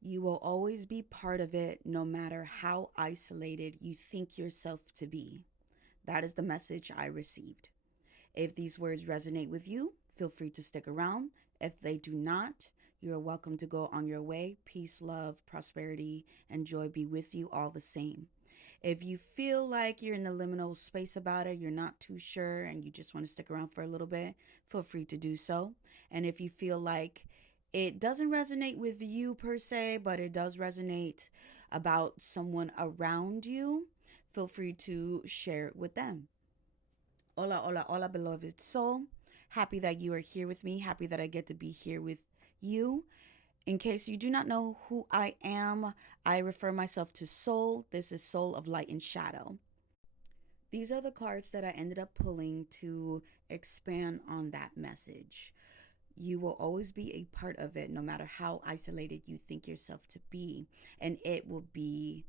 You will always be part of it no matter how isolated you think yourself to be. That is the message I received. If these words resonate with you, feel free to stick around. If they do not, you are welcome to go on your way. Peace, love, prosperity, and joy be with you all the same. If you feel like you're in the liminal space about it, you're not too sure, and you just want to stick around for a little bit, feel free to do so. And if you feel like it doesn't resonate with you per se, but it does resonate about someone around you, feel free to share it with them. Hola, hola, hola, beloved soul. Happy that you are here with me. Happy that I get to be here with you. In case you do not know who I am, I refer myself to Soul. This is Soul of Light and Shadow. These are the cards that I ended up pulling to expand on that message. You will always be a part of it, no matter how isolated you think yourself to be. And it will be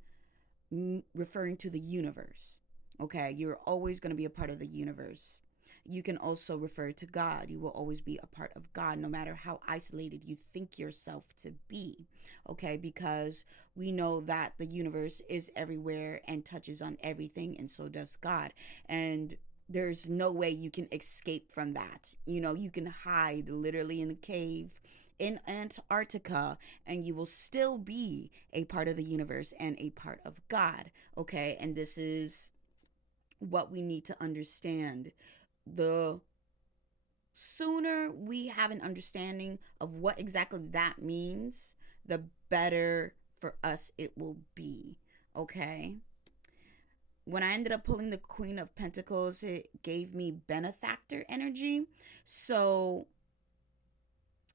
referring to the universe. Okay, you're always going to be a part of the universe. You can also refer to God. You will always be a part of God, no matter how isolated you think yourself to be. Okay, because we know that the universe is everywhere and touches on everything, and so does God. And there's no way you can escape from that. You know, you can hide literally in the cave in Antarctica and you will still be a part of the universe and a part of God. Okay, and this is what we need to understand. The sooner we have an understanding of what exactly that means, the better for us it will be. Okay, when I ended up pulling the Queen of Pentacles, it gave me benefactor energy. So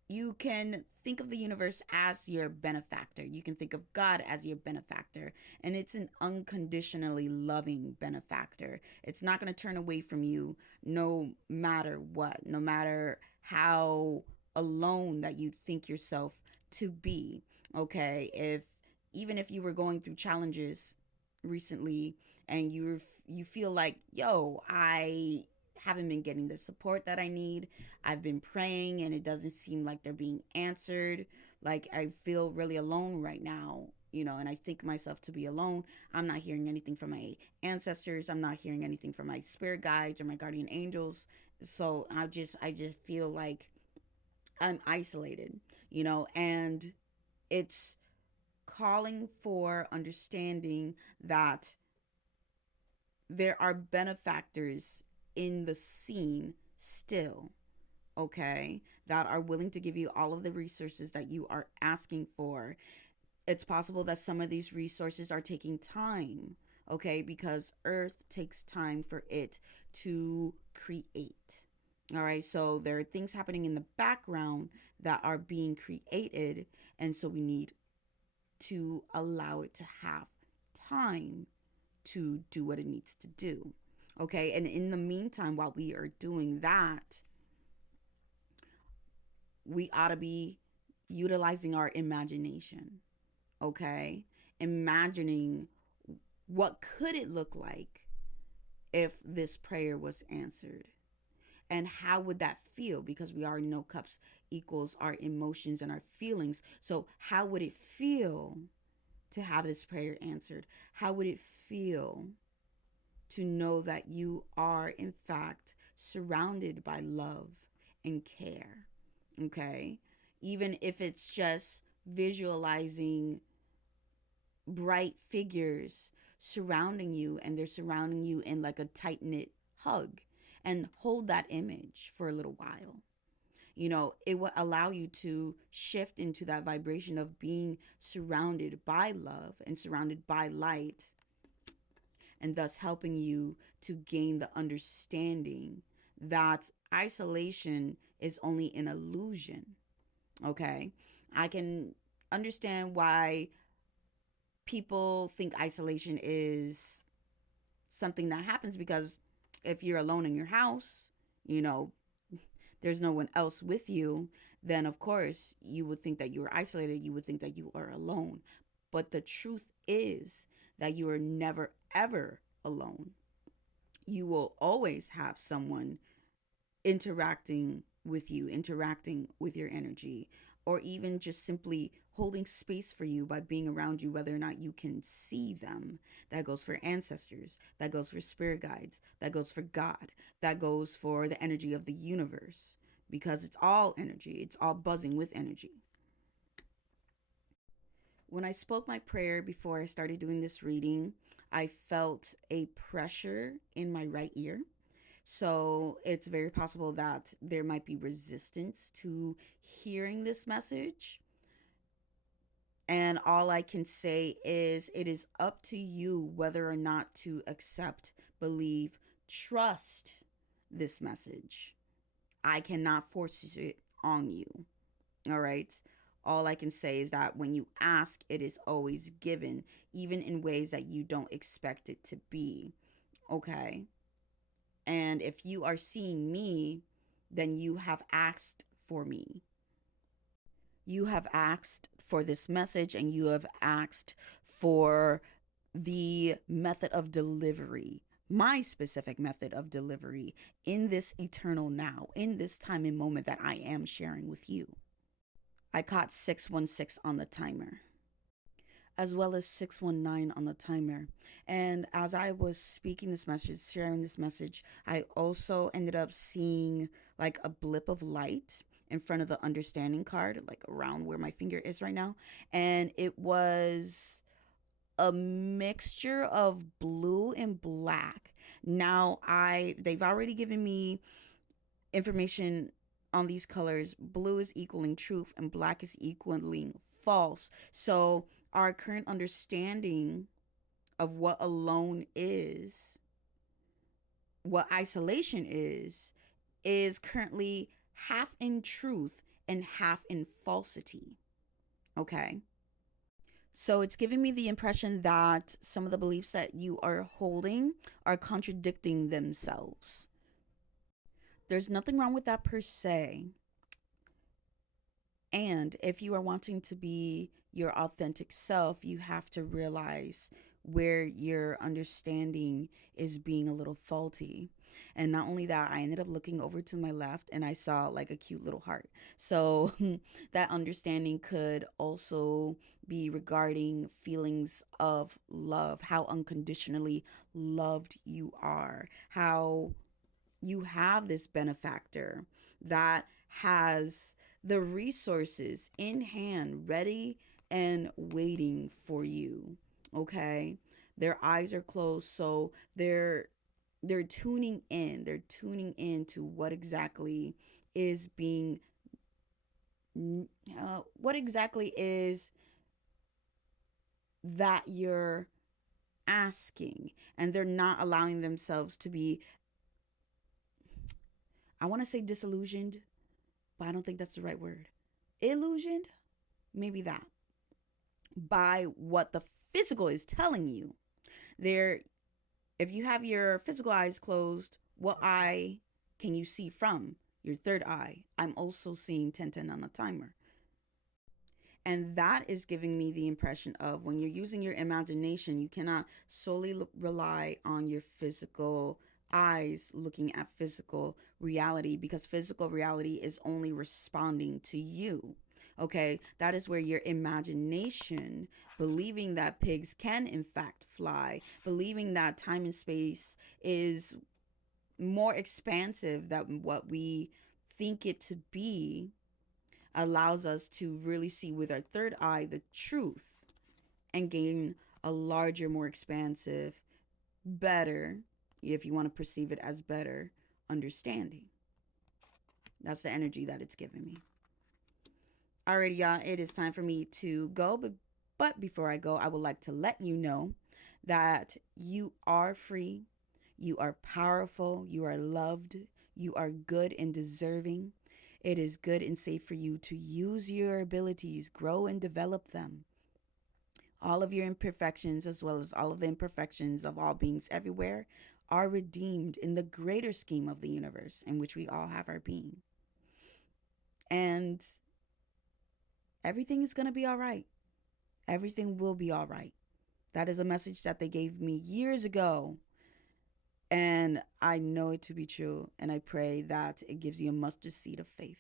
you can think of the universe as your benefactor. You can think of God as your benefactor. And it's an unconditionally loving benefactor. It's not going to turn away from you no matter what, no matter how alone that you think yourself to be. Okay. Even if you were going through challenges recently and you feel like, yo, I haven't been getting the support that I need. I've been praying and it doesn't seem like they're being answered. Like I feel really alone right now, you know, and I think myself to be alone. I'm not hearing anything from my ancestors. I'm not hearing anything from my spirit guides or my guardian angels. So I just feel like I'm isolated, you know, and it's calling for understanding that there are benefactors in the scene still, okay, that are willing to give you all of the resources that you are asking for. It's possible that some of these resources are taking time, okay, because Earth takes time for it to create. All right, so there are things happening in the background that are being created, and so we need to allow it to have time to do what it needs to do. Okay, and in the meantime, while we are doing that, we ought to be utilizing our imagination. Okay, imagining what could it look like if this prayer was answered, and how would that feel, because we already know cups equals our emotions and our feelings. So how would it feel to have this prayer answered? How would it feel to know that you are, in fact, surrounded by love and care? Okay. Even if it's just visualizing bright figures surrounding you and they're surrounding you in like a tight knit hug, and hold that image for a little while. You know, it will allow you to shift into that vibration of being surrounded by love and surrounded by light, and thus helping you to gain the understanding that isolation is only an illusion. Okay. I can understand why people think isolation is something that happens, because if you're alone in your house, you know, there's no one else with you, then of course you would think that you are isolated. You would think that you are alone. But the truth is that you are never, ever alone. You will always have someone interacting with you, interacting with your energy, or even just simply holding space for you by being around you, whether or not you can see them. That goes for ancestors, that goes for spirit guides, that goes for God, that goes for the energy of the universe, because it's all energy, it's all buzzing with energy. When I spoke my prayer before I started doing this reading, I felt a pressure in my right ear. So it's very possible that there might be resistance to hearing this message. And all I can say is it is up to you whether or not to accept, believe, trust this message. I cannot force it on you. All right. All I can say is that when you ask, it is always given, even in ways that you don't expect it to be. Okay. And if you are seeing me, then you have asked for me. You have asked for this message, and you have asked for the method of delivery, my specific method of delivery in this eternal now, in this time and moment that I am sharing with you. I caught 616 on the timer, as well as 619 on the timer. And as I was speaking this message, sharing this message, I also ended up seeing like a blip of light in front of the understanding card, like around where my finger is right now. And it was a mixture of blue and black. Now they've already given me information on these colors. Blue is equaling truth and black is equaling false. So our current understanding of what alone is, what isolation is currently half in truth and half in falsity. Okay. So it's giving me the impression that some of the beliefs that you are holding are contradicting themselves. There's nothing wrong with that per se. And if you are wanting to be your authentic self, you have to realize where your understanding is being a little faulty. And not only that, I ended up looking over to my left and I saw like a cute little heart. So that understanding could also be regarding feelings of love, how unconditionally loved you are, how you have this benefactor that has the resources in hand, ready and waiting for you. Okay? Their eyes are closed, so they're tuning in. They're tuning in to what exactly is being what exactly is that you're asking, and they're not allowing themselves to be, I want to say disillusioned, but I don't think that's the right word. Illusioned? Maybe that. By what the physical is telling you. There, if you have your physical eyes closed, what eye can you see from? Your third eye. I'm also seeing 1010 on a timer. And that is giving me the impression of when you're using your imagination, you cannot solely rely on your physical eyes looking at physical reality, because physical reality is only responding to you. Okay, that is where your imagination, believing that pigs can in fact fly, believing that time and space is more expansive than what we think it to be, allows us to really see with our third eye the truth and gain a larger, more expansive, better, if you want to perceive it as better, understanding. That's the energy that it's giving me. Alrighty, y'all, it is time for me to go. But before I go, I would like to let you know that you are free, you are powerful, you are loved, you are good and deserving. It is good and safe for you to use your abilities, grow and develop them. All of your imperfections, as well as all of the imperfections of all beings everywhere, are redeemed in the greater scheme of the universe in which we all have our being. And everything is going to be all right. Everything will be all right. That is a message that they gave me years ago. And I know it to be true. And I pray that it gives you a mustard seed of faith.